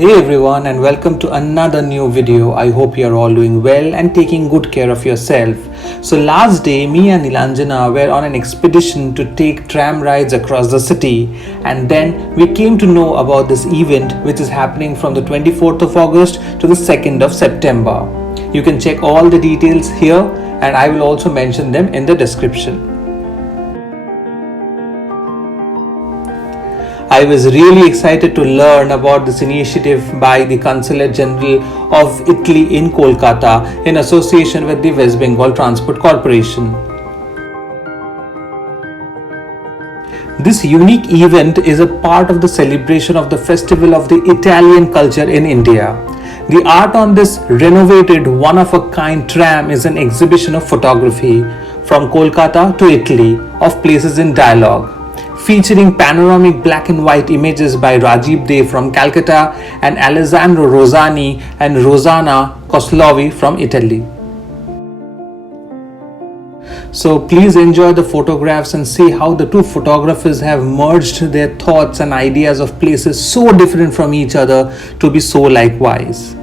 Hey everyone, and welcome to another new video. I hope you are all doing well and taking good care of yourself. So last day me and Nilanjana were on an expedition to take tram rides across the city, and then we came to know about this event which is happening from the 24th of August to the 2nd of September. You can check all the details here and I will also mention them in the description. I was really excited to learn about this initiative by the Consulate General of Italy in Kolkata in association with the West Bengal Transport Corporation. This unique event is a part of the celebration of the Festival of the Italian Culture in India. The art on this renovated one-of-a-kind tram is an exhibition of photography from Kolkata to Italy of places in dialogue, featuring panoramic black and white images by Rajib from Calcutta and Alessandro Rosani and Rossana Coslovi from Italy. So please enjoy the photographs and see how the two photographers have merged their thoughts and ideas of places so different from each other to be so likewise.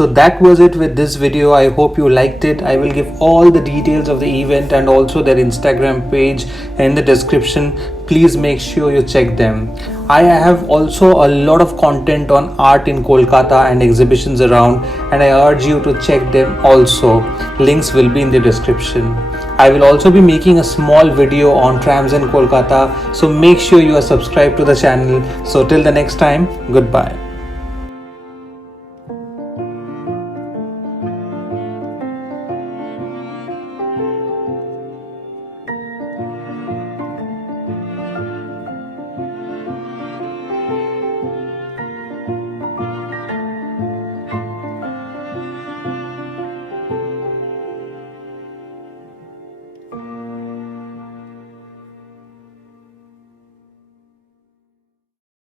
So that was it with this video. I hope you liked it. I will give all the details of the event and also their Instagram page in the description. Please make sure you check them. I have also a lot of content on art in Kolkata and exhibitions around, and I urge you to check them also. Links will be in the description. I will also be making a small video on trams in Kolkata, so make sure you are subscribed to the channel. So till the next time, goodbye.